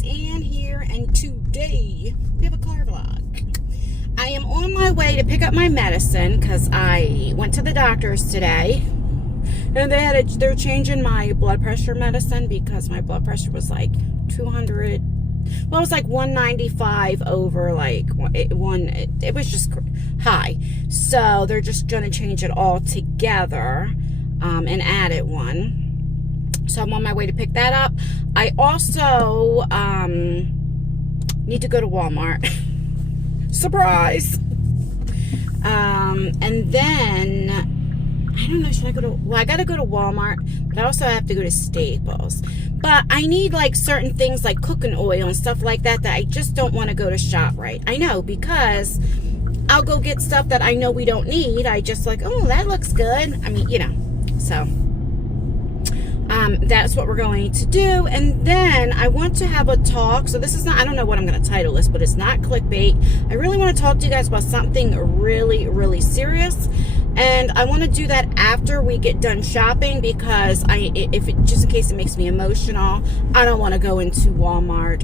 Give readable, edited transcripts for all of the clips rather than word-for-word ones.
it's Ann here, and today we have a car vlog. I am on my way to pick up my medicine because I went to the doctor's today, and they're changing my blood pressure medicine because my blood pressure was like 200. Well, it was like 195 over like it was just high. So they're just going to change it all together and add it one. So I'm on my way to pick that up. I also need to go to Walmart. Surprise! And then, I don't know, should I go to, well, I gotta go to Walmart, but I also have to go to Staples. But I need like certain things like cooking oil and stuff like that I just don't want to go to ShopRite. I know, because I'll go get stuff that I know we don't need. I just like, oh, that looks good. I mean, you know, so that's what we're going to do. And then I want to have a talk. So this is not, I don't know what I'm going to title this, but it's not clickbait. I really want to talk to you guys about something really, really serious. And I want to do that after we get done shopping, because just in case it makes me emotional, I don't want to go into Walmart,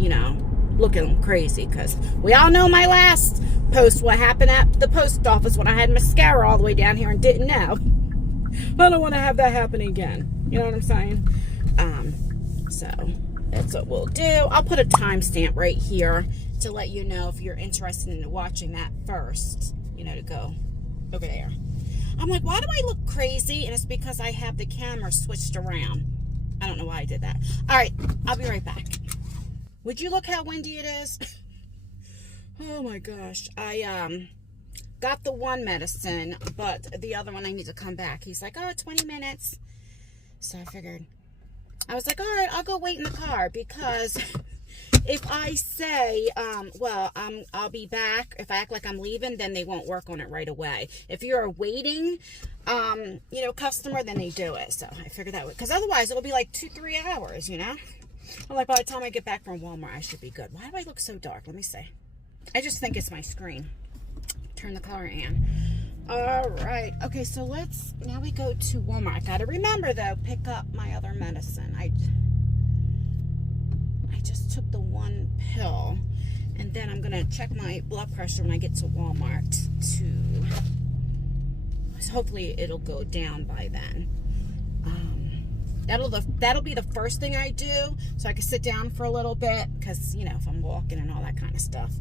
you know, looking crazy, because we all know my last post, what happened at the post office when I had mascara all the way down here and didn't know. I don't want to have that happen again. You know what I'm saying? So that's what we'll do. I'll put a timestamp right here to let you know if you're interested in watching that first, you know, to go over there. I'm like, why do I look crazy? And it's because I have the camera switched around. I don't know why I did that. All right, I'll be right back. Would you look how windy it is? Oh my gosh. I got the one medicine, but the other one I need to come back. He's like, oh, 20 minutes. So I figured, I was like, all right, I'll go wait in the car, because if I say, well, I'll be back, if I act like I'm leaving, then they won't work on it right away. If you're a waiting, you know, customer, then they do it. So I figured that would, because otherwise it'll be like 2-3 hours, you know? I'm like, by the time I get back from Walmart, I should be good. Why do I look so dark? Let me see. I just think it's my screen. Turn the color in. All right. Okay, so now we go to Walmart. I got to remember, though, pick up my other medicine. I just took the one pill, and then I'm going to check my blood pressure when I get to Walmart hopefully it'll go down by then. That'll be the first thing I do, so I can sit down for a little bit, because, you know, if I'm walking and all that kind of stuff.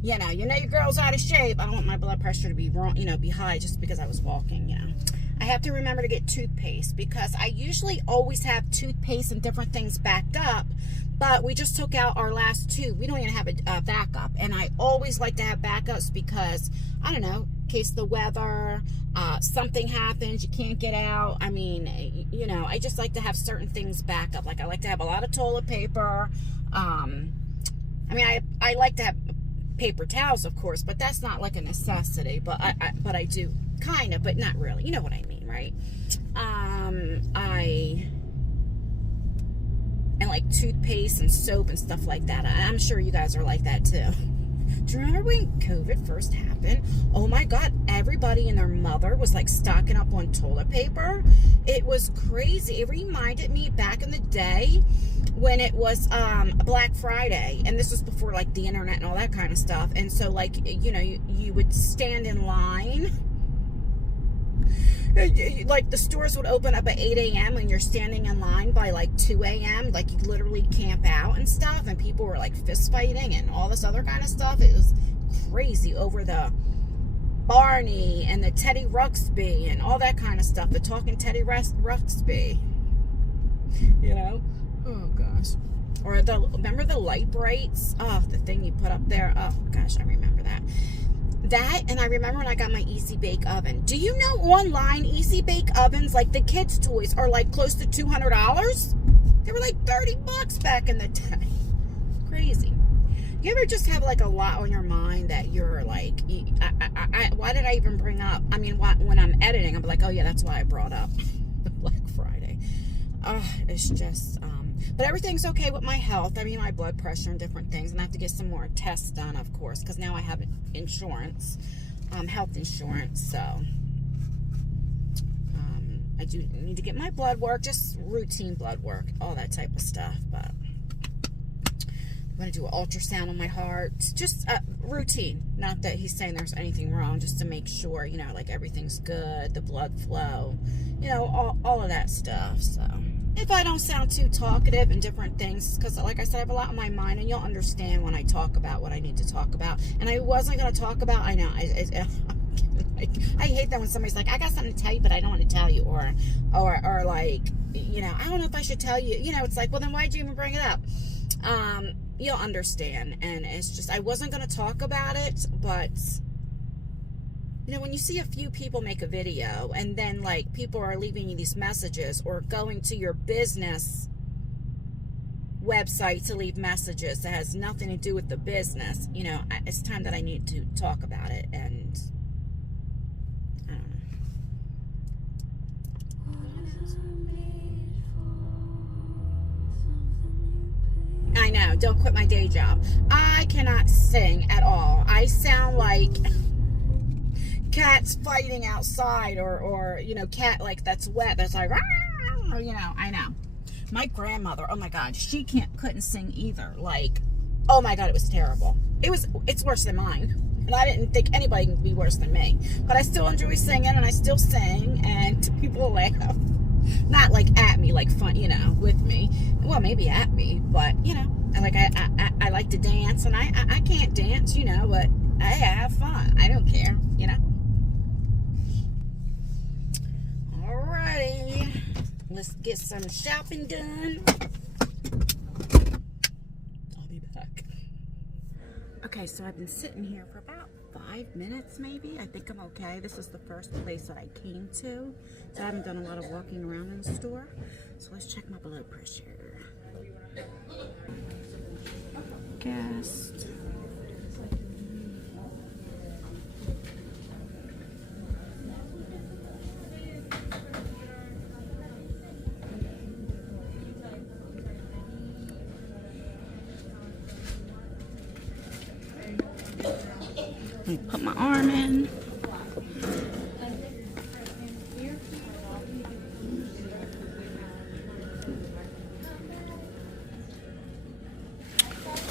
You know your girl's out of shape. I don't want my blood pressure to be wrong, you know, be high just because I was walking, you know. I have to remember to get toothpaste, because I usually always have toothpaste and different things backed up, but we just took out our last two. We don't even have a backup, and I always like to have backups because, I don't know, in case the weather, something happens, you can't get out. I mean, you know, I just like to have certain things back up. Like, I like to have a lot of toilet paper. I mean, I like to have paper towels, of course, but that's not like a necessity. But I do kind of, but not really. You know what I mean, right? And like toothpaste and soap and stuff like that. I'm sure you guys are like that too. Do you remember when COVID first happened? Oh my God, everybody and their mother was like stocking up on toilet paper. It was crazy. It reminded me back in the day when it was Black Friday, and this was before like the internet and all that kind of stuff. And so, like, you know, you would stand in line. Like, the stores would open up at 8 a.m. and you're standing in line by like 2 a.m. Like, you literally camp out and stuff, and people were like fist fighting and all this other kind of stuff. It was crazy over the Barney and the Teddy Ruxpin and all that kind of stuff. The talking Teddy Ruxpin, you know? Oh gosh. Or remember the light brights? Oh, the thing you put up there. Oh gosh, I remember that. That, and I remember when I got my Easy Bake Oven. Do you know online Easy Bake Ovens, like the kids' toys, are like close to $200? They were like $30 back in the day. Crazy. You ever just have like a lot on your mind that you're like, why did I even bring up? I mean, when I'm editing, I'm like, oh yeah, that's why I brought up the Black Friday. It's just, but everything's okay with my health. I mean, my blood pressure and different things. And I have to get some more tests done, of course, because now I have insurance, health insurance. So I do need to get my blood work, just routine blood work, all that type of stuff. But I'm going to do an ultrasound on my heart. Just routine. Not that he's saying there's anything wrong, just to make sure, you know, like everything's good, the blood flow, you know, all of that stuff. So if I don't sound too talkative and different things, because like I said, I have a lot on my mind, and you'll understand when I talk about what I need to talk about. And I wasn't going to talk about, I know, I hate that when somebody's like, I got something to tell you, but I don't want to tell you, or like, you know, I don't know if I should tell you, you know, it's like, well, then why'd you even bring it up? You'll understand. And it's just, I wasn't going to talk about it, but you know, when you see a few people make a video and then like people are leaving you these messages or going to your business website to leave messages that has nothing to do with the business, you know, it's time that I need to talk about it. And I don't know. I know, don't quit my day job. I cannot sing at all. I sound like cats fighting outside, or you know, cat like that's wet, that's like, or, you know, I know. My grandmother, oh my God, she couldn't sing either. Like, oh my God, it was terrible. It's worse than mine. And I didn't think anybody could be worse than me. But I still enjoy singing, and I still sing, and people laugh. Not like at me, like fun, you know, with me. Well, maybe at me, but you know, I like to dance, and I can't dance, you know, but hey, I have fun. I don't care, you know. Alrighty, let's get some shopping done. I'll be back. Okay, so I've been sitting here for about 5 minutes maybe. I think I'm okay. This is the first place that I came to, so I haven't done a lot of walking around in the store. So let's check my blood pressure. Guest. Let me put my arm in.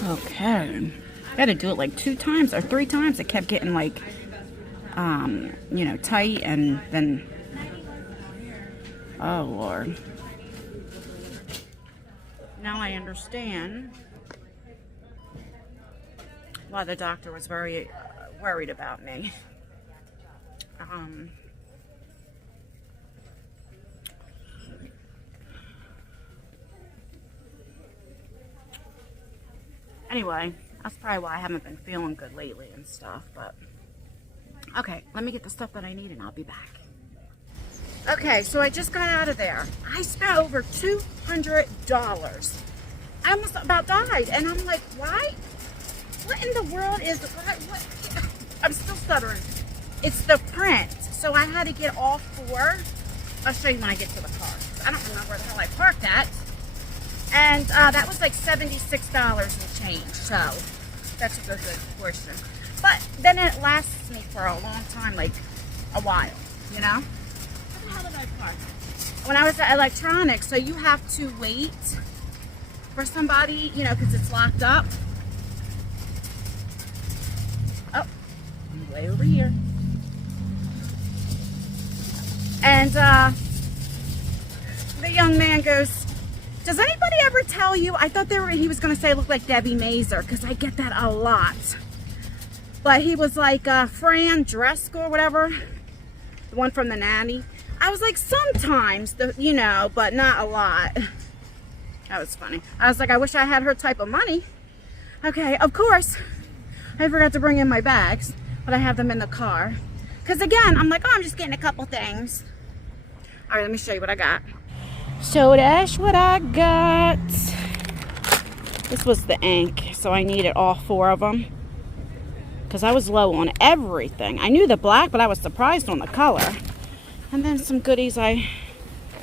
Okay. I had to do it like 2 times or 3 times. It kept getting like, you know, tight, and then, oh Lord. Now I understand why the doctor was very worried about me. Anyway, that's probably why I haven't been feeling good lately and stuff, but okay, let me get the stuff that I need and I'll be back. Okay, so I just got out of there. I spent over $200. I almost about died, and I'm like, why? What in the world is, what? I'm still stuttering. It's the print. So I had to get all 4. I'll show you when I get to the car. I don't remember where the hell I parked at. And that was like $76 and change. So that's a good portion. But then it lasts me for a long time, like a while, you know? Where the hell did I park? When I was at electronics, so you have to wait for somebody, you know, because it's locked up. Oh, I'm way over here. And the young man goes, does anybody ever tell you, I thought he was going to say look like Debbie Mazur, because I get that a lot. But he was like Fran Drescher or whatever, the one from The Nanny. I was like, sometimes, you know, but not a lot. That was funny. I was like, I wish I had her type of money. Okay, of course, I forgot to bring in my bags, but I have them in the car. Because again, I'm like, oh, I'm just getting a couple things. All right, let me show you what I got. So that's what I got. This was the ink, so I needed all 4 of them. Because I was low on everything. I knew the black, but I was surprised on the color. And then some goodies I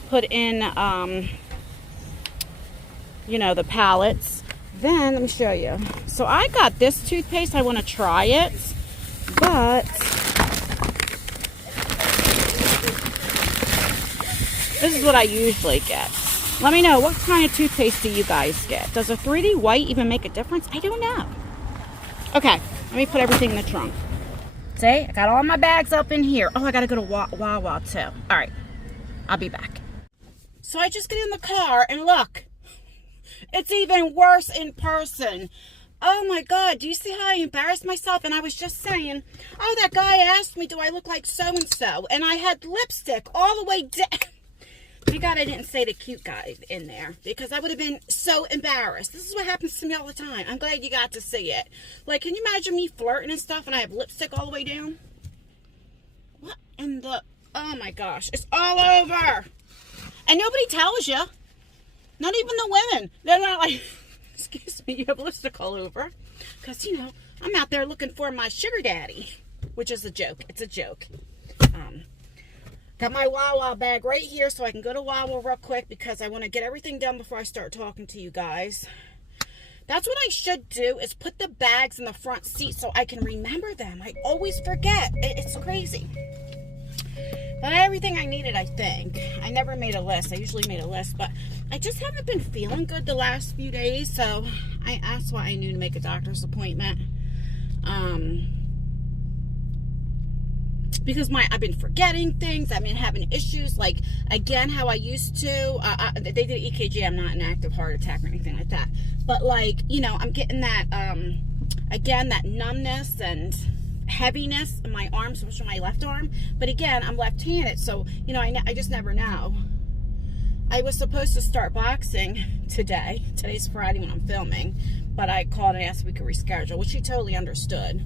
put in, you know, the palettes. Then, let me show you. So I got this toothpaste. I want to try it. But this is what I usually get. Let me know, what kind of toothpaste do you guys get? Does a 3D white even make a difference? I don't know. Okay, let me put everything in the trunk. See, I got all my bags up in here. Oh, I gotta go to Wawa too. All right, I'll be back. So I just get in the car and look, it's even worse in person. Oh my God, do you see how I embarrassed myself? And I was just saying, oh, that guy asked me, do I look like so-and-so? And I had lipstick all the way down. Thank God I didn't say the cute guy in there, because I would have been so embarrassed. This is what happens to me all the time. I'm glad you got to see it. Like, can you imagine me flirting and stuff and I have lipstick all the way down? What in the... Oh my gosh, it's all over. And nobody tells you. Not even the women. They're not like, excuse me, you have lipstick all over. Because, you know, I'm out there looking for my sugar daddy. Which is a joke. It's a joke. Got my Wawa bag right here so I can go to Wawa real quick because I want to get everything done before I start talking to you guys. That's what I should do, is put the bags in the front seat so I can remember them. I always forget. It's crazy. But everything I needed, I think. I never made a list. I usually made a list, but I just haven't been feeling good the last few days, so that's why I knew to make a doctor's appointment. Because I've been forgetting things. I've been having issues, like, again, how I used to. They did an EKG. I'm not an active heart attack or anything like that. But, like, you know, I'm getting that, again, that numbness and heaviness in my arms, especially my left arm. But, again, I'm left-handed, so, you know, I just never know. I was supposed to start boxing today. Today's Friday when I'm filming. But I called and asked if we could reschedule, which he totally understood.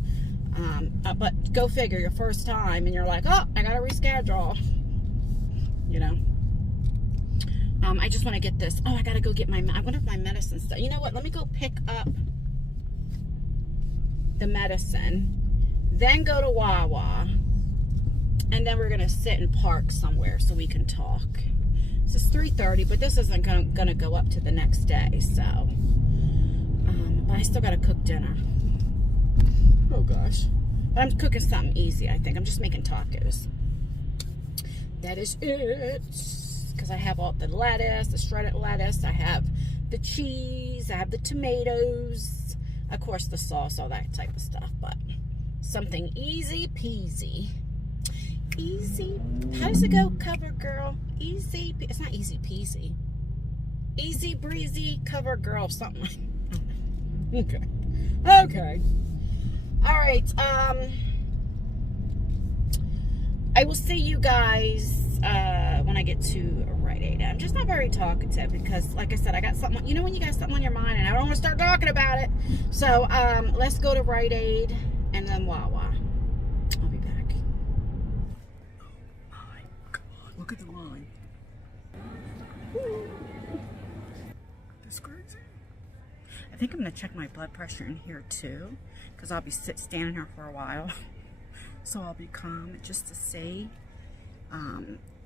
But go figure, your first time and you're like, oh, I gotta reschedule, you know. I just want to get this. Oh, I gotta go get I wonder if my medicine stuff. You know what, let me go pick up the medicine, then go to Wawa, and then we're gonna sit and park somewhere so we can talk. This is 3:30, but this isn't gonna go up to the next day, so but I still gotta cook dinner. Oh gosh. But I'm cooking something easy, I think. I'm just making tacos. That is it. Because I have all the lettuce, the shredded lettuce. I have the cheese. I have the tomatoes. Of course, the sauce, all that type of stuff. But something easy peasy. Easy. How does it go, cover girl? Easy. It's not easy peasy. Easy breezy, cover girl, something. Okay. Okay. All right, I will see you guys when I get to Rite Aid. I'm just not very talkative because, like I said, I got something, you know when you got something on your mind and I don't want to start talking about it. So, let's go to Rite Aid and then Wawa. I'll be back. Oh my God, look at the line. That's crazy. I think I'm going to check my blood pressure in here too, because I'll be standing here for a while. So I'll be calm just to see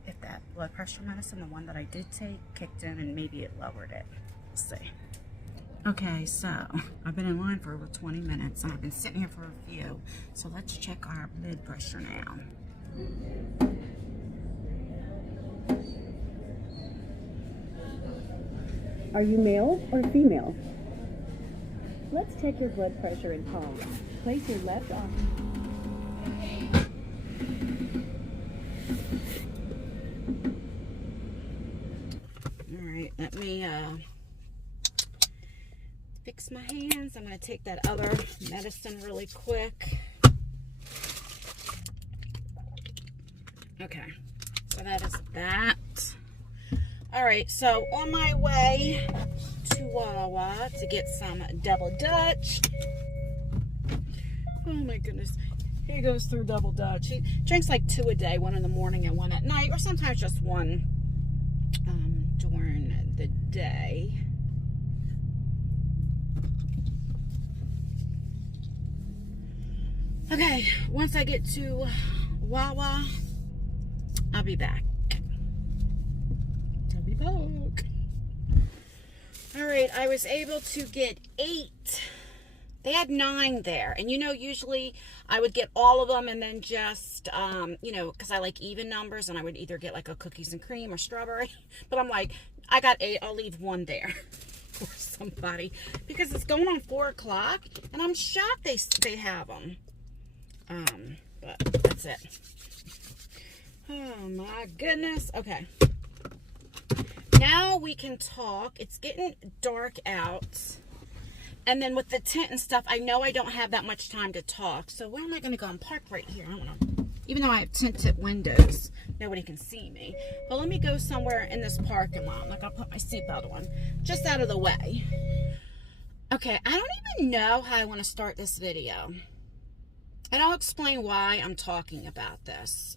if that blood pressure medicine, the one that I did take, kicked in and maybe it lowered it. We'll see. Okay, so I've been in line for over 20 minutes and I've been sitting here for a few. So let's check our blood pressure now. Are you male or female? Let's check your blood pressure and pulse. Place your left arm. All right, let me fix my hands. I'm going to take that other medicine really quick. Okay, so that is that. All right, so on my way to Wawa to get some double Dutch. Oh my goodness. He goes through double Dutch. He drinks like 2 a day, 1 in the morning and 1 at night, or sometimes just 1 during the day. Okay, once I get to Wawa, I'll be back. I'll be back. Alright, I was able to get 8. They had 9 there. And you know, usually I would get all of them and then just, you know, because I like even numbers and I would either get like a cookies and cream or strawberry. But I'm like, I got 8. I'll leave 1 there for somebody because it's going on 4 o'clock, and I'm shocked they have them. But that's it. Oh my goodness. Okay. Now we can talk. It's getting dark out. And then with the tent and stuff, I know I don't have that much time to talk. So where am I going to go? I'm parked right here. I don't know. Even though I have tinted windows, nobody can see me. But let me go somewhere in this parking lot. Like, I'll put my seatbelt on. Just out of the way. Okay, I don't even know how I want to start this video. And I'll explain why I'm talking about this.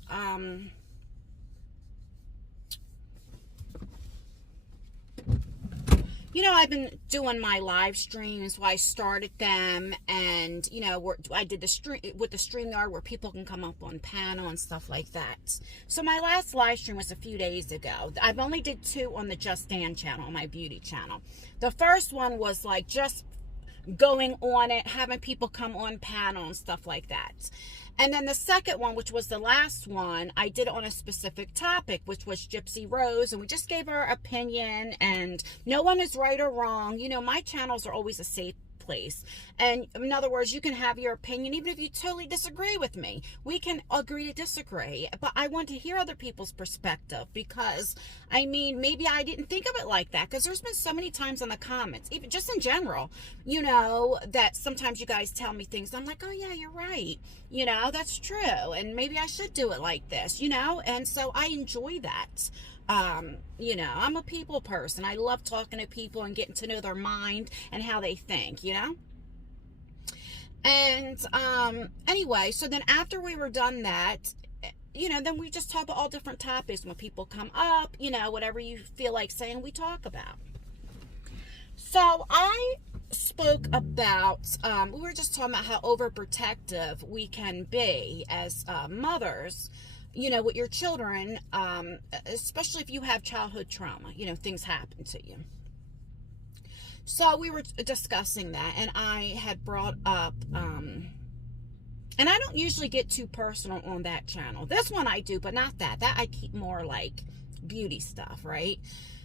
You know, I've been doing my live streams. Well, I started them, and you know, I did the stream with the StreamYard where people can come up on panel and stuff like that. So my last live stream was a few days ago. I've only did 2 on the Just Dan channel, my beauty channel. The first one was like just going on it, having people come on panel and stuff like that. And then the second one, which was the last one, I did it on a specific topic, which was Gypsy Rose. And we just gave our opinion, and no one is right or wrong. You know, my channels are always a safe place. And in other words, you can have your opinion, even if you totally disagree with me. We can agree to disagree. But I want to hear other people's perspective because, I mean, maybe I didn't think of it like that, because there's been so many times in the comments, even just in general, you know, that sometimes you guys tell me things. I'm like, oh yeah, you're right. You know, that's true. And maybe I should do it like this, you know? And so I enjoy that. You know, I'm a people person. I love talking to people and getting to know their mind and how they think, you know? And, anyway, so then after we were done that, you know, then we just talk about all different topics. When people come up, you know, whatever you feel like saying, we talk about. So I spoke about, we were just talking about how overprotective we can be as mothers, you know, with your children, especially if you have childhood trauma, you know, things happen to you. So we were discussing that, and I had brought up, and I don't usually get too personal on that channel. This one I do, but not that. That I keep more like beauty stuff, right?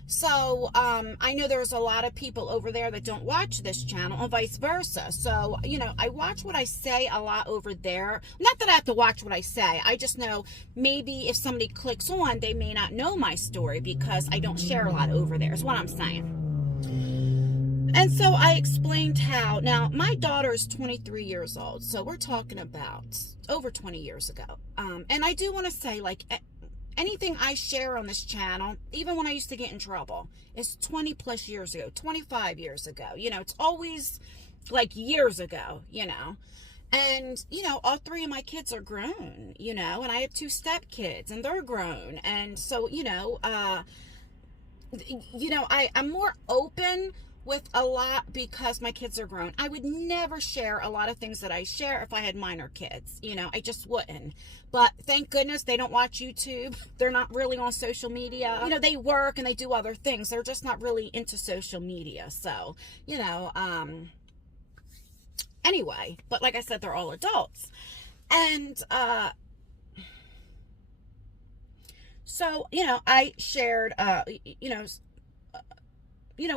So, I know there's a lot of people over there that don't watch this channel and vice versa. So, you know, I watch what I say a lot over there. Not that I have to watch what I say. I just know maybe if somebody clicks on, they may not know my story because I don't share a lot over there is what I'm saying. And so I explained how, now my daughter is 23 years old. So we're talking about over 20 years ago. And I do want to say, like, anything I share on this channel, even when I used to get in trouble, is 20 plus years ago, 25 years ago. You know, it's always like years ago, you know. And, you know, all 3 of my kids are grown, you know, and I have 2 stepkids and they're grown. And so, you know, I'm more open with a lot because my kids are grown. I would never share a lot of things that I share if I had minor kids. You know, I just wouldn't. But thank goodness they don't watch YouTube. They're not really on social media. You know, they work and they do other things. They're just not really into social media. So, you know, anyway, but like I said, they're all adults. And, so, you know, I shared, you know,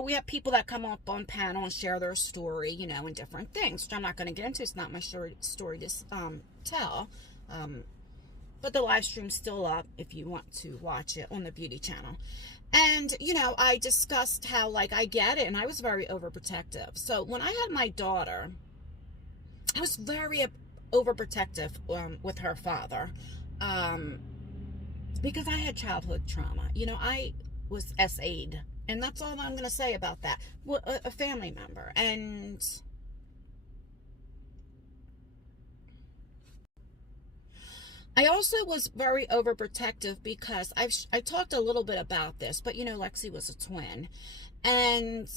we have people that come up on panel and share their story, you know, and different things, which I'm not going to get into. It's not my story to tell. But the live stream's still up if you want to watch it on the beauty channel. And, you know, I discussed how, like, I get it, and I was very overprotective. So when I had my daughter, I was very overprotective with her father because I had childhood trauma. You know, I was SA'd. And that's all I'm going to say about that. Well, a family member. And I also was very overprotective because I talked a little bit about this. But, you know, Lexi was a twin. And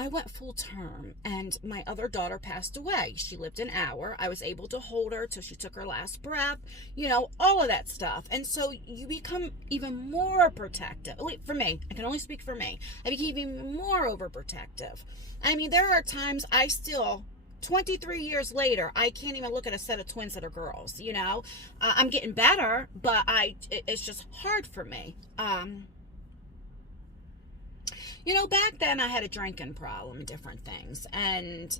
I went full term, and my other daughter passed away. She lived an hour. I was able to hold her till she took her last breath, you know, all of that stuff. And so you become even more protective. For me, I can only speak for me. I became even more overprotective. I mean, there are times I still, 23 years later, I can't even look at a set of twins that are girls, you know. I'm getting better, but it's just hard for me. back then I had a drinking problem and different things. And,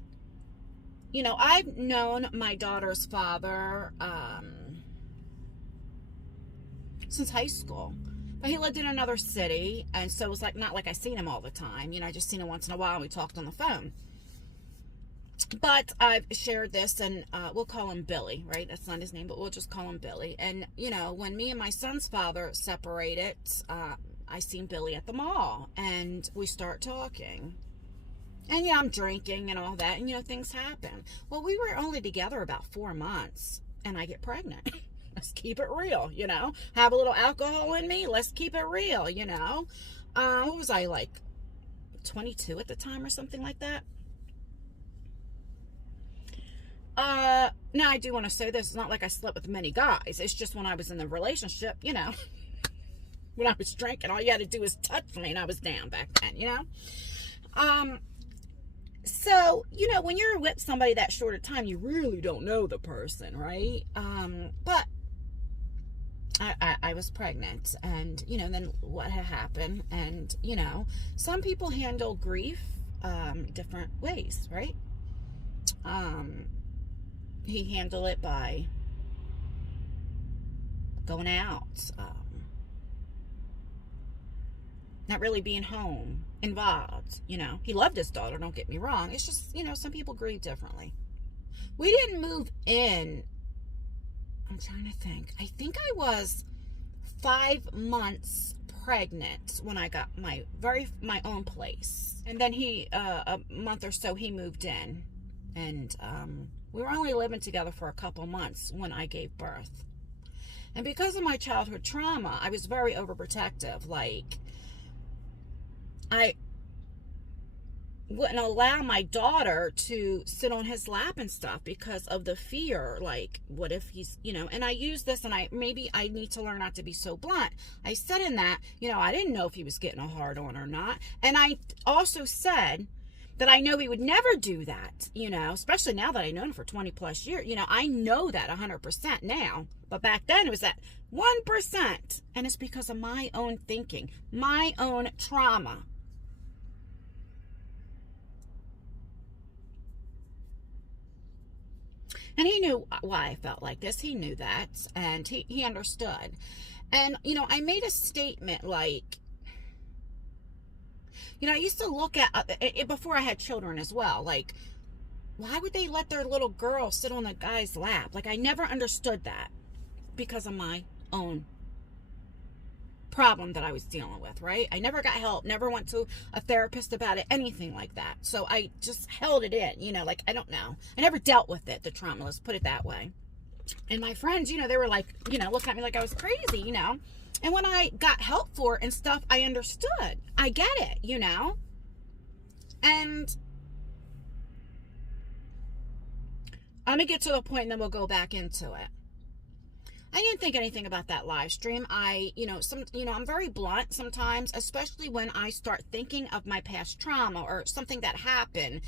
I've known my daughter's father since high school. But he lived in another city, and so it was not like I seen him all the time. I just seen him once in a while, and we talked on the phone. But I've shared this, and we'll call him Billy, right? That's not his name, but we'll just call him Billy. And, when me and my son's father separated, I seen Billy at the mall, and we start talking. And, I'm drinking and all that, and, things happen. Well, we were only together about 4 months, and I get pregnant. Let's keep it real, Have a little alcohol in me, let's keep it real, What was I, 22 at the time or something like that? Now I do want to say this, it's not like I slept with many guys. It's just when I was in the relationship, when I was drinking, all you had to do was touch me and I was down back then, So, when you're with somebody that short of time, you really don't know the person, right? But I was pregnant, and, then what had happened, and, some people handle grief different ways, right? He handled it by going out, not really being home, involved, He loved his daughter, don't get me wrong. It's just, some people grieve differently. We didn't move in, I'm trying to think. I think I was 5 months pregnant when I got my own place. And then a month or so, he moved in. And we were only living together for a couple months when I gave birth. And because of my childhood trauma, I was very overprotective. I wouldn't allow my daughter to sit on his lap and stuff because of the fear. What if he's, and I use this, and maybe I need to learn not to be so blunt. I said in that, I didn't know if he was getting a hard on or not. And I also said that I know he would never do that, especially now that I've known him for 20 plus years. I know that 100% now. But back then it was that 1%. And it's because of my own thinking, my own trauma. And he knew why I felt like this. He knew that. And he understood. And, I made a statement I used to look at, before I had children as well, why would they let their little girl sit on the guy's lap? I never understood that because of my own problem that I was dealing with, right? I never got help, never went to a therapist about it, anything like that. So I just held it in, I don't know. I never dealt with it, the trauma, let's put it that way. And my friends, they were looking at me like I was crazy, And when I got help for it and stuff, I understood. I get it, And let me get to the point and then we'll go back into it. I didn't think anything about that live stream. I'm very blunt sometimes, especially when I start thinking of my past trauma or something that happened.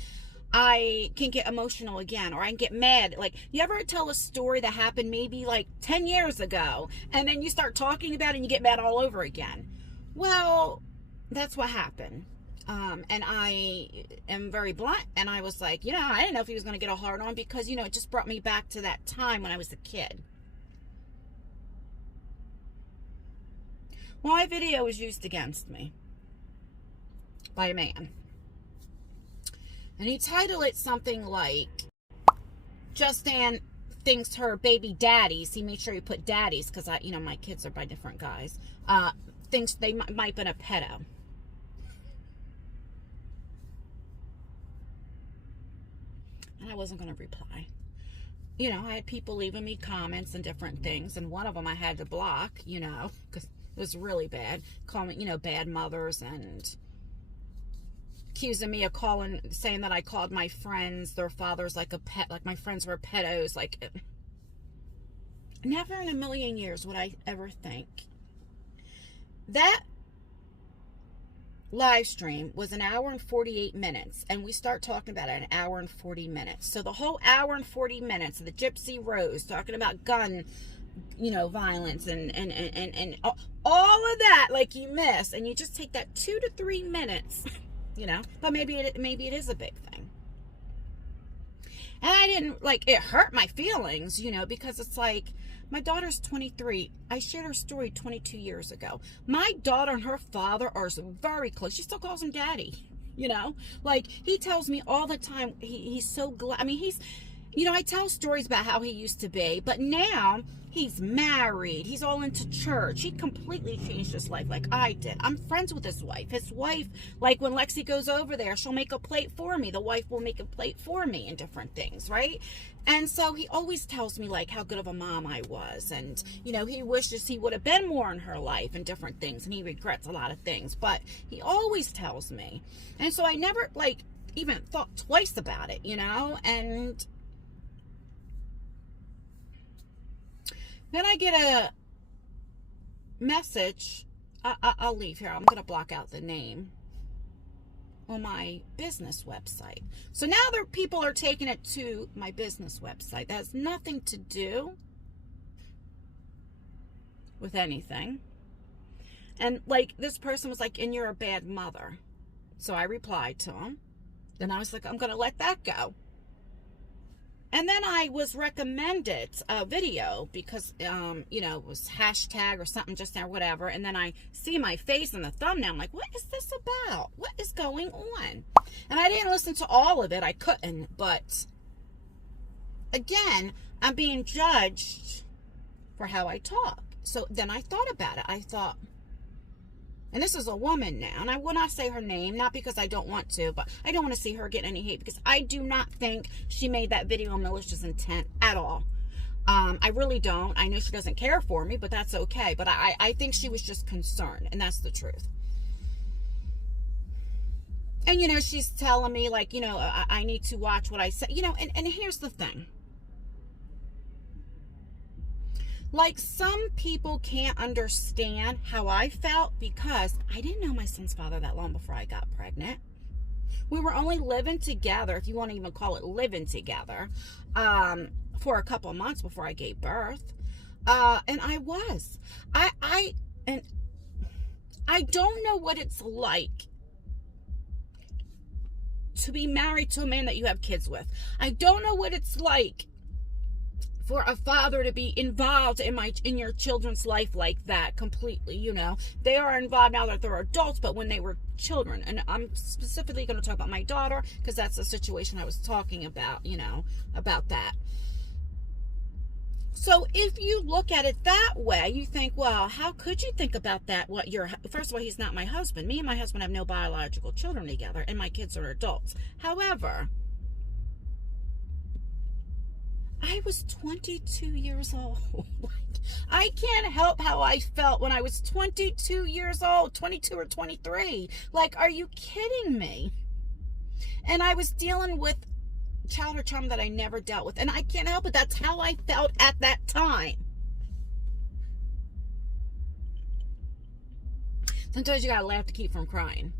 I can get emotional again, or I can get mad. You ever tell a story that happened maybe 10 years ago, and then you start talking about it and you get mad all over again? Well, that's what happened. And I am very blunt, and I was I didn't know if he was going to get a hard on because, it just brought me back to that time when I was a kid. Well, my video was used against me by a man. And he titled it something like, Justin thinks her baby daddies, he made sure he put daddies because my kids are by different guys, thinks they might been a pedo. And I wasn't going to reply. I had people leaving me comments and different things, and one of them I had to block, because it was really bad, calling me, bad mothers, and accusing me of saying that I called my friends, their fathers, a pet, my friends were pedos, never in a million years would I ever think. That live stream was 1 hour and 48 minutes, and we start talking about it 1 hour and 40 minutes. So the whole 1 hour and 40 minutes of the Gypsy Rose talking about gun violence and all of that, like, you miss, and you just take that 2 to 3 minutes, but maybe it is a big thing. And I didn't, like, it hurt my feelings, because it's like, my daughter's 23. I shared her story 22 years ago. My daughter and her father are very close. She still calls him daddy, like, he tells me all the time, he's so glad. I mean, I tell stories about how he used to be, but now he's married. He's all into church. He completely changed his life like I did. I'm friends with his wife. His wife, like, when Lexi goes over there, she'll make a plate for me. The wife will make a plate for me and different things, right? And so he always tells me, like, how good of a mom I was. And, he wishes he would have been more in her life and different things. And he regrets a lot of things. But he always tells me. And so I never, like, even thought twice about it, And then I get a message. I'll leave here. I'm going to block out the name on my business website. So now people are taking it to my business website. That has nothing to do with anything. And, like, this person was like, and you're a bad mother. So I replied to him. Then I was like, I'm going to let that go. And then I was recommended a video because, it was hashtag or something just now, whatever. And then I see my face in the thumbnail. I'm like, what is this about? What is going on? And I didn't listen to all of it. I couldn't. But again, I'm being judged for how I talk. So then I thought about it. I thought, and this is a woman now, and I will not say her name, not because I don't want to, but I don't want to see her get any hate, because I do not think she made that video in malicious intent at all. I really don't. I know she doesn't care for me, but that's okay. But I think she was just concerned, and that's the truth. And, she's telling me, like, I need to watch what I say, and here's the thing. Like, some people can't understand how I felt because I didn't know my son's father that long before I got pregnant. We were only living together, if you want to even call it living together, for a couple of months before I gave birth. And I was. I don't know what it's like to be married to a man that you have kids with. I don't know what it's like for a father to be involved in your children's life like that completely. They are involved now that they're adults, but when they were children, and I'm specifically going to talk about my daughter because that's the situation I was talking about, about that. So if you look at it that way, you think, well, how could you think about that? First of all, he's not my husband. Me and my husband have no biological children together, and my kids are adults. However, I was 22 years old. I can't help how I felt when I was 22 years old, 22 or 23. Like, are you kidding me? And I was dealing with childhood trauma that I never dealt with. And I can't help it. That's how I felt at that time. Sometimes you gotta laugh to keep from crying.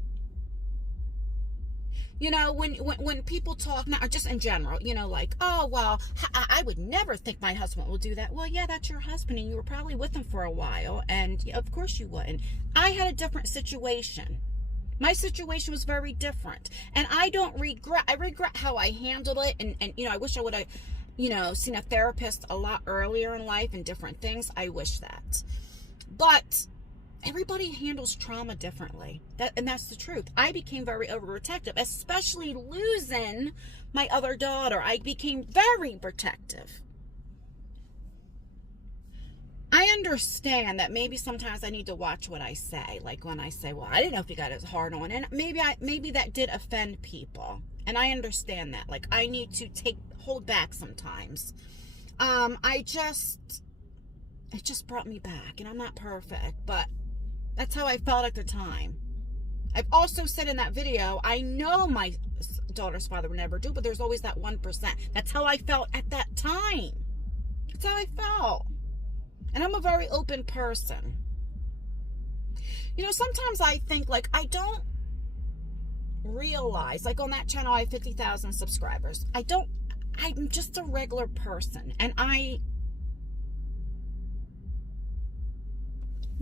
When people talk now, just in general, like, oh, well, I would never think my husband will do that. Well, yeah, that's your husband, and you were probably with him for a while, and of course you wouldn't. I had a different situation. My situation was very different, and I regret how I handled it, and I wish I would have, seen a therapist a lot earlier in life and different things. I wish that. But everybody handles trauma differently. And that's the truth. I became very overprotective, especially losing my other daughter. I became very protective. I understand that maybe sometimes I need to watch what I say. Like when I say, well, I didn't know if you got as hard on. And maybe that did offend people. And I understand that. Like, I need to hold back sometimes. It just brought me back. And I'm not perfect, but that's how I felt at the time. I've also said in that video, I know my daughter's father would never do, but there's always that 1%. That's how I felt at that time. That's how I felt. And I'm a very open person. Sometimes I think, like, I don't realize, like, on that channel, I have 50,000 subscribers. I'm just a regular person. And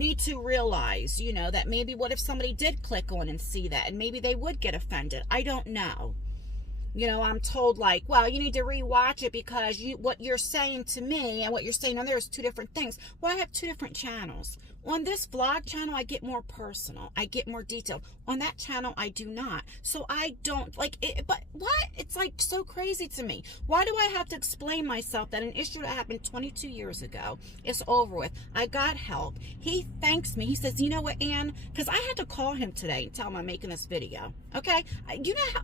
need to realize, you know, that maybe what if somebody did click on and see that and maybe they would get offended. I don't know. You know, I'm told like, well, you need to rewatch it because what you're saying to me and what you're saying on there is two different things. Well, I have two different channels. On this vlog channel, I get more personal. I get more detailed. On that channel, I do not. So I don't like it. But what? It's like so crazy to me. Why do I have to explain myself that an issue that happened 22 years ago is over with? I got help. He thanks me. He says, you know what, Ann? Because I had to call him today and tell him I'm making this video. Okay? You know how...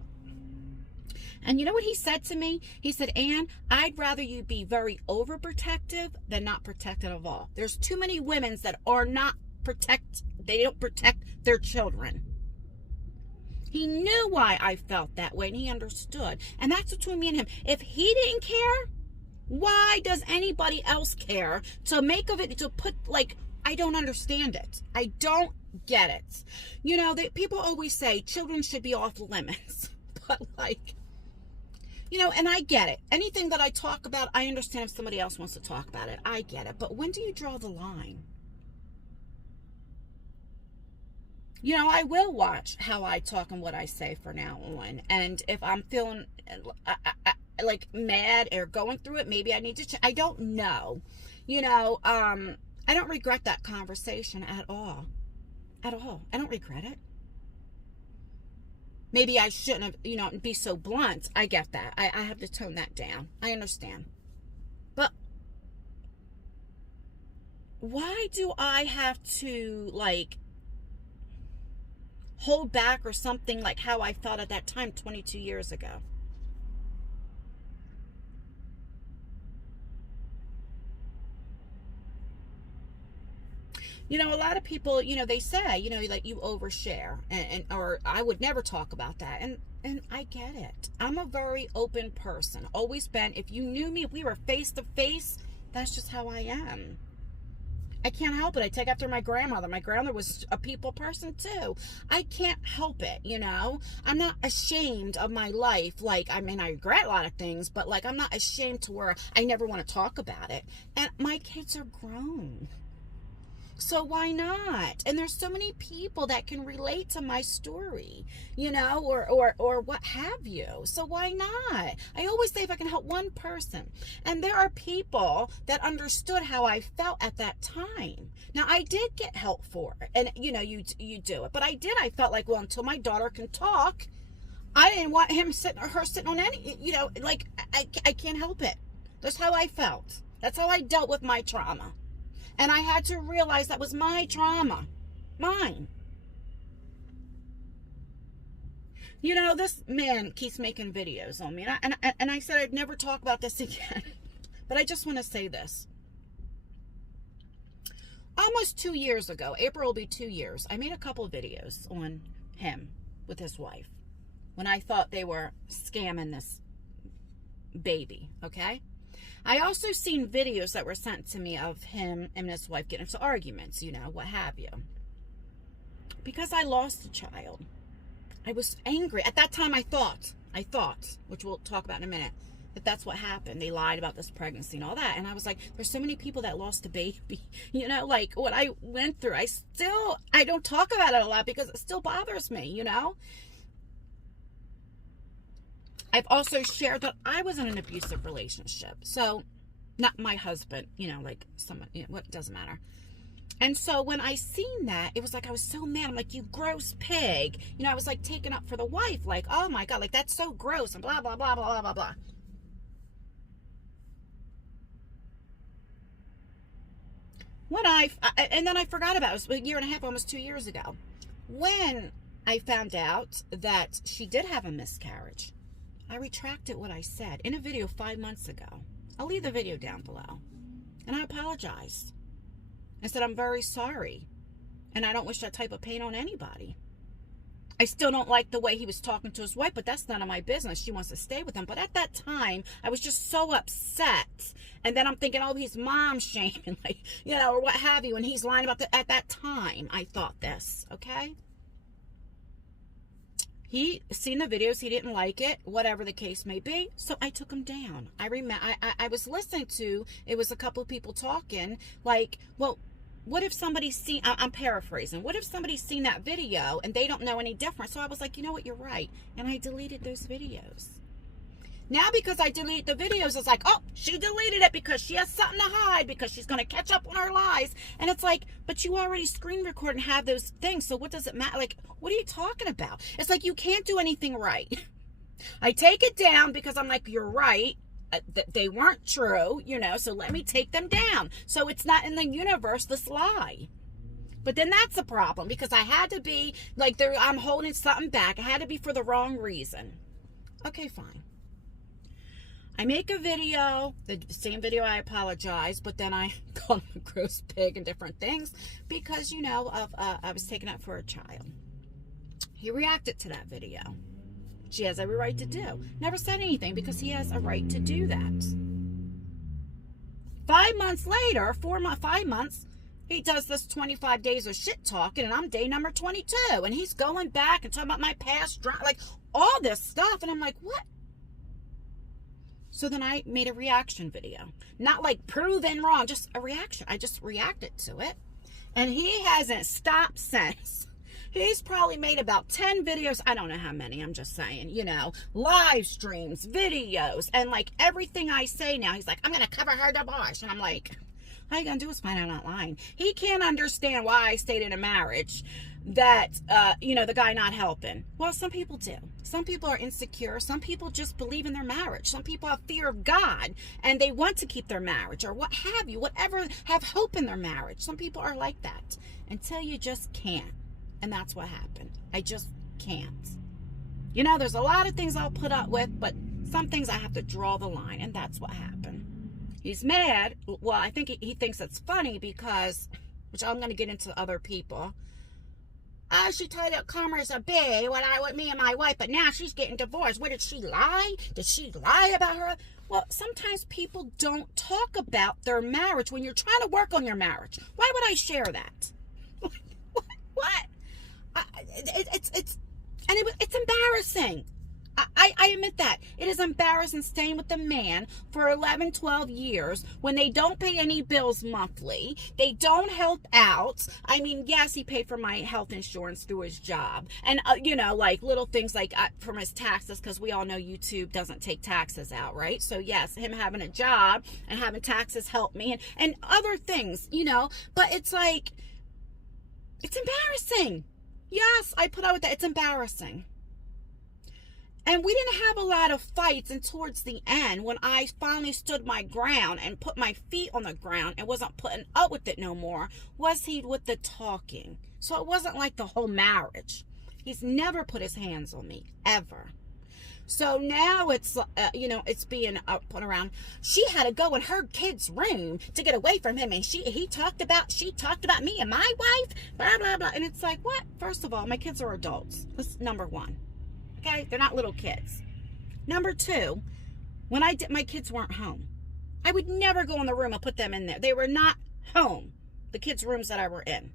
And you know what he said to me? He said, Ann, I'd rather you be very overprotective than not protected at all. There's too many women that are not they don't protect their children. He knew why I felt that way and he understood. And that's between me and him. If he didn't care, why does anybody else care to make of it, to put like, I don't understand it. I don't get it. You know, people always say children should be off limits, but like, you know, and I get it. Anything that I talk about, I understand if somebody else wants to talk about it. I get it. But when do you draw the line? You know, I will watch how I talk and what I say from now on. And if I'm feeling like mad or going through it, maybe I need to I don't know. You know, I don't regret that conversation at all. At all. I don't regret it. Maybe I shouldn't have, you know, be so blunt. I get that. I have to tone that down. I understand. But why do I have to, like, hold back or something like how I felt at that time 22 years ago? You know, a lot of people, you know, they say, you know, like you overshare and or I would never talk about that. And I get it. I'm a very open person. Always been. If you knew me, if we were face to face, that's just how I am. I can't help it. I take after my grandmother. My grandmother was a people person too. I can't help it, you know. I'm not ashamed of my life. Like, I mean, I regret a lot of things, but like, I'm not ashamed to where I never want to talk about it. And my kids are grown. So why not? And there's so many people that can relate to my story, you know, or what have you. So why not? I always say if I can help one person. And there are people that understood how I felt at that time. Now, I did get help for it. And, you know, you do it. But I felt like, well, until my daughter can talk, I didn't want him sitting or her sitting on any, you know, like, I can't help it. That's how I felt. That's how I dealt with my trauma. And I had to realize that was my trauma. Mine. You know, this man keeps making videos on me. And I said I'd never talk about this again. But I just want to say this. Almost 2 years ago, April will be 2 years, I made a couple of videos on him with his wife. When I thought they were scamming this baby, okay? I also seen videos that were sent to me of him and his wife getting into arguments, you know, what have you. Because I lost a child. I was angry. At that time, I thought, which we'll talk about in a minute, that that's what happened. They lied about this pregnancy and all that. And I was like, there's so many people that lost a baby. You know, like what I went through. I don't talk about it a lot because it still bothers me, you know. I've also shared that I was in an abusive relationship. So, not my husband, you know, like someone, you know, what doesn't matter. And so when I seen that, it was like I was so mad. I'm like, you gross pig. You know, I was like taken up for the wife. Like, oh my God, like that's so gross and blah, blah, blah, blah, blah, blah, blah. And then I forgot about it. It was a year and a half, almost 2 years ago. When I found out that she did have a miscarriage, I retracted what I said in a video 5 months ago. I'll leave the video down below. And I apologized. I said, I'm very sorry. And I don't wish that type of pain on anybody. I still don't like the way he was talking to his wife, but that's none of my business. She wants to stay with him. But at that time, I was just so upset. And then I'm thinking, oh, he's mom shaming, like, you know, or what have you. And he's lying about that. At that time, I thought this, okay? He seen the videos, he didn't like it, whatever the case may be, so I took him down. I remember I was listening to, it was a couple of people talking, like, well, what if somebody's seen, I'm paraphrasing, what if somebody's seen that video and they don't know any different? So I was like, you know what, you're right. And I deleted those videos. Now because I deleted the videos, it's like, oh, she deleted it because she has something to hide, because she's going to catch up on her lies. And it's like, but you already screen record and have those things, so what does it matter? Like, what are you talking about? It's like, you can't do anything right. I take it down because I'm like, you're right. They weren't true, you know, so let me take them down. So it's not in the universe, this lie. But then that's a problem, because I had to be, like, I'm holding something back. I had to be for the wrong reason. Okay, fine. I make a video, the same video I apologize, but then I call him a gross pig and different things because, you know, I was taking up for a child. He reacted to that video. She has every right to do. Never said anything because he has a right to do that. 5 months later, 5 months, he does this 25 days of shit talking, and I'm day number 22, and he's going back and talking about my past, like all this stuff, and I'm like, what? So then I made a reaction video. Not like proven wrong, just a reaction. I just reacted to it. And he hasn't stopped since. He's probably made about 10 videos. I don't know how many, I'm just saying, you know, live streams, videos, and like everything I say now, he's like, I'm going to cover her divorce. And I'm like, all you going to do is find out online. He can't understand why I stayed in a marriage that, you know, the guy not helping. Well, some people do. Some people are insecure. Some people just believe in their marriage. Some people have fear of God and they want to keep their marriage or what have you, whatever, have hope in their marriage. Some people are like that until you just can't. And that's what happened. I just can't. You know, there's a lot of things I'll put up with, but some things I have to draw the line, and that's what happened. He's mad. Well, I think he thinks it's funny because, which I'm going to get into other people. Oh, she tied up Commerce a bee when I with me and my wife, but now she's getting divorced. What, did she lie? Did she lie about her? Well, sometimes people don't talk about their marriage when you're trying to work on your marriage. Why would I share that? What? It's embarrassing. I admit that. It is embarrassing staying with a man for 11, 12 years when they don't pay any bills monthly. They don't help out. I mean, yes, he paid for my health insurance through his job. And, you know, like little things like from his taxes, because we all know YouTube doesn't take taxes out, right? So, yes, him having a job and having taxes help me and other things, you know. But it's like, it's embarrassing. Yes, I put out with that. It's embarrassing. And we didn't have a lot of fights, and towards the end, when I finally stood my ground and put my feet on the ground and wasn't putting up with it no more, was he with the talking. So it wasn't like the whole marriage. He's never put his hands on me, ever. So now it's, you know, it's being put around. She had to go in her kid's room to get away from him, and she talked about me and my wife, blah, blah, blah. And it's like, what? First of all, my kids are adults. That's number one. Okay? They're not little kids. Number two, when my kids weren't home, I would never go in the room and put them in there. They were not home, the kids' rooms that I were in.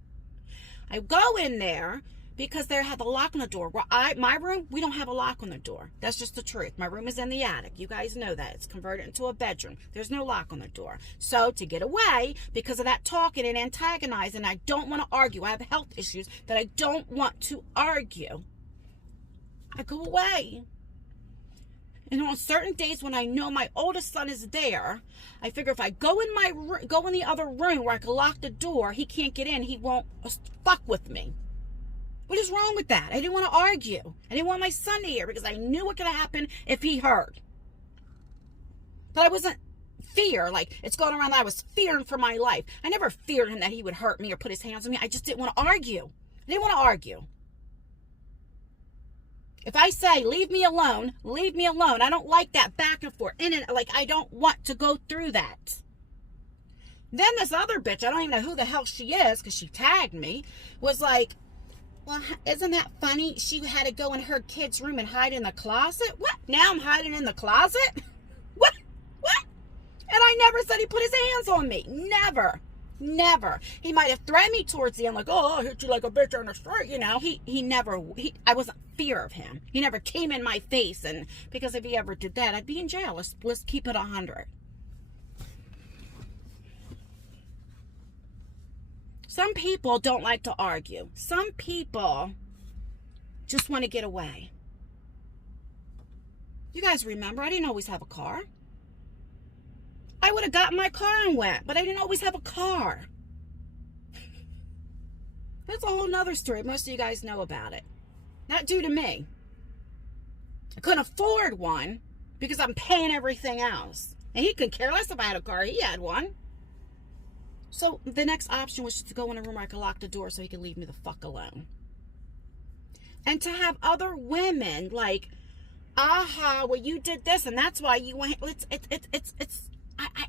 I go in there because they have a lock on the door. Well, my room, we don't have a lock on the door. That's just the truth. My room is in the attic. You guys know that. It's converted into a bedroom. There's no lock on the door. So to get away, because of that talking and antagonizing, I don't want to argue. I have health issues that I don't want to argue. I go away. And on certain days when I know my oldest son is there, I figure if I go in the other room where I can lock the door, he can't get in. He won't fuck with me. What is wrong with that? I didn't want to argue. I didn't want my son to hear because I knew what could happen if he heard. But I wasn't like it's going around that I was fearing for my life. I never feared him that he would hurt me or put his hands on me. I just didn't want to argue. I didn't want to argue. If I say, leave me alone, leave me alone. I don't like that back and forth. I don't want to go through that. Then this other bitch, I don't even know who the hell she is because she tagged me, was like, well, isn't that funny? She had to go in her kid's room and hide in the closet. What? Now I'm hiding in the closet? What? And I never said he put his hands on me. Never. He might have threatened me towards the end, like, oh, I'll hit you like a bitch on the street, you know. I wasn't fear of him. He never came in my face, and because if he ever did that, I'd be in jail. Let's keep it 100. Some people don't like to argue. Some people just want to get away. You guys remember, I didn't always have a car. I would have gotten my car and went, but I didn't always have a car. That's a whole nother story. Most of you guys know about it. Not due to me. I couldn't afford one because I'm paying everything else. And he could care less if I had a car. He had one. So the next option was just to go in a room where I could lock the door so he could leave me the fuck alone. And to have other women like, aha, well, you did this and that's why you went.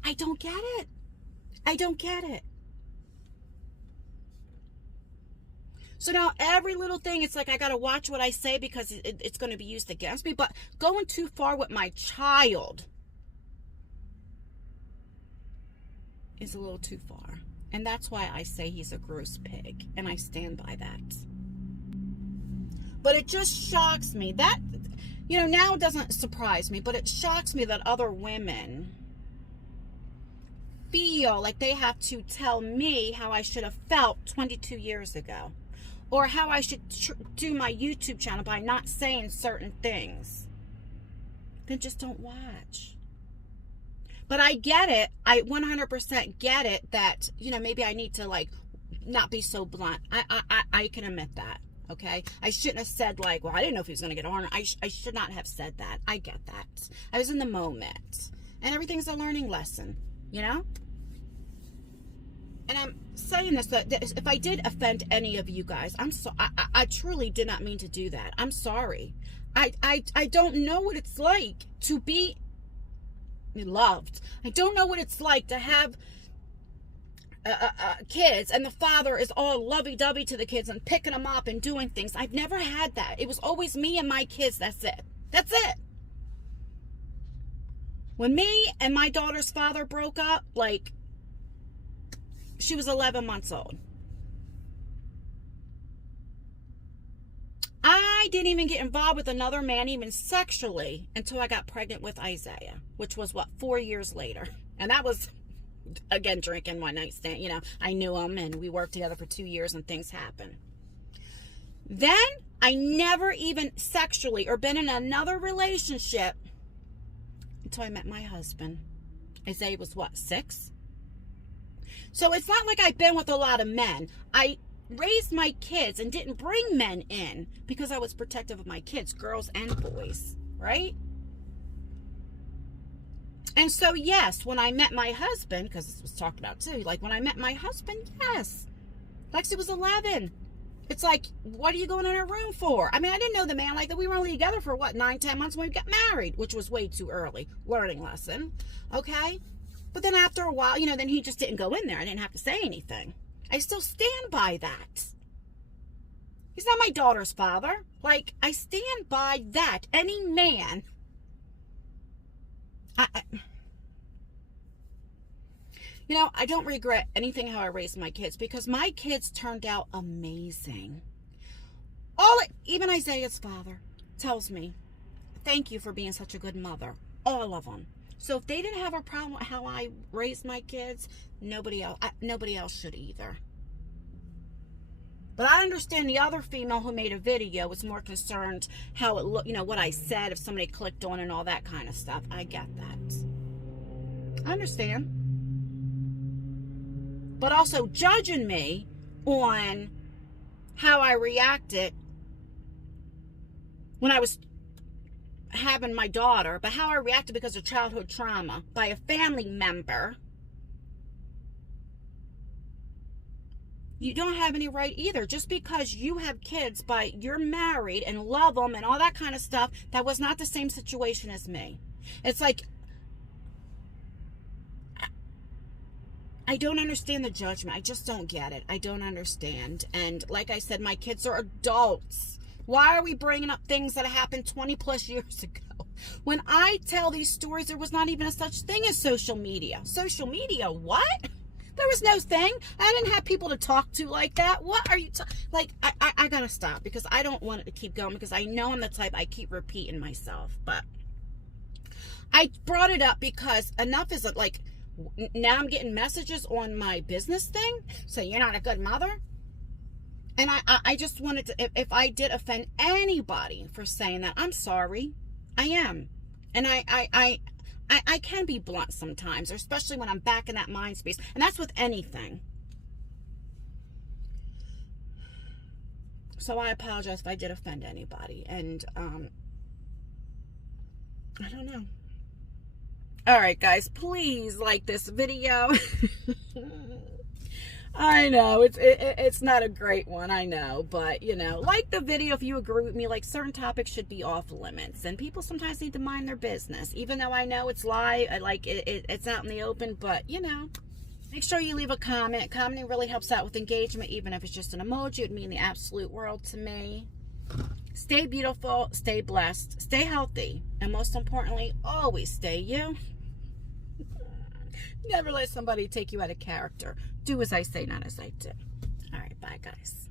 I don't get it. I don't get it. So now every little thing, it's like I got to watch what I say because it's going to be used against me. But going too far with my child is a little too far. And that's why I say he's a gross pig. And I stand by that. But it just shocks me that, you know, now it doesn't surprise me, but it shocks me that other women feel like they have to tell me how I should have felt 22 years ago. Or how I should do my YouTube channel by not saying certain things. Then just don't watch. But I get it. I 100% get it that, you know, maybe I need to like not be so blunt. I can admit that. Okay. I shouldn't have said like, well, I didn't know if he was going to get on. I should not have said that. I get that. I was in the moment. And everything's a learning lesson, you know? And I'm saying this, that if I did offend any of you guys, I truly did not mean to do that. I'm sorry. I don't know what it's like to be loved. I don't know what it's like to have kids and the father is all lovey-dovey to the kids and picking them up and doing things. I've never had that. It was always me and my kids. That's it. That's it. When me and my daughter's father broke up, like, she was 11 months old. I didn't even get involved with another man, even sexually, until I got pregnant with Isaiah, which was, 4 years later. And that was, again, drinking one night stand. You know, I knew him, and we worked together for 2 years, and things happened. Then, I never even sexually or been in another relationship until I met my husband. Isaiah was, 6? So it's not like I've been with a lot of men. I raised my kids and didn't bring men in because I was protective of my kids, girls and boys, right? And so, yes, when I met my husband, because this was talked about too, like when I met my husband, yes, Lexi was 11. It's like, what are you going in a room for? I mean, I didn't know the man like that. We were only together for 9, 10 months when we got married, which was way too early. Learning lesson, okay? But then after a while, you know, then he just didn't go in there. I didn't have to say anything. I still stand by that. He's not my daughter's father. Like, I stand by that. Any man. You know, I don't regret anything how I raised my kids because my kids turned out amazing. Even Isaiah's father tells me, thank you for being such a good mother. All of them. So if they didn't have a problem with how I raised my kids, nobody else should either. But I understand the other female who made a video was more concerned how it looked, you know, what I said, if somebody clicked on and all that kind of stuff. I get that. I understand. But also judging me on how I reacted when I was having my daughter, but how I reacted because of childhood trauma by a family member, you don't have any right either. Just because you have kids, you're married and love them and all that kind of stuff, that was not the same situation as me. It's like, I don't understand the judgment. I just don't get it. I don't understand. And like I said, my kids are adults. Why are we bringing up things that happened 20 plus years ago? When I tell these stories, there was not even a such thing as social media. Social media, what? There was no thing. I didn't have people to talk to like that. What are you like? I gotta stop because I don't want it to keep going because I know I'm the type, I keep repeating myself. But I brought it up because enough is like, Now I'm getting messages on my business thing saying you're not a good mother. And I just wanted to, if I did offend anybody for saying that, I'm sorry. I am. And I can be blunt sometimes, especially when I'm back in that mind space. And that's with anything. So I apologize if I did offend anybody. And I don't know. All right, guys, please like this video. I know it's not a great one, I know, but you know, like the video if you agree with me. Like, certain topics should be off limits, and people sometimes need to mind their business. Even though I know it's live, it's out in the open, but you know, make sure you leave a comment. Commenting really helps out with engagement, even if it's just an emoji. It would mean the absolute world to me. Stay beautiful, stay blessed, stay healthy, and most importantly, always stay you. Never let somebody take you out of character. Do as I say, not as I do. All right, bye, guys.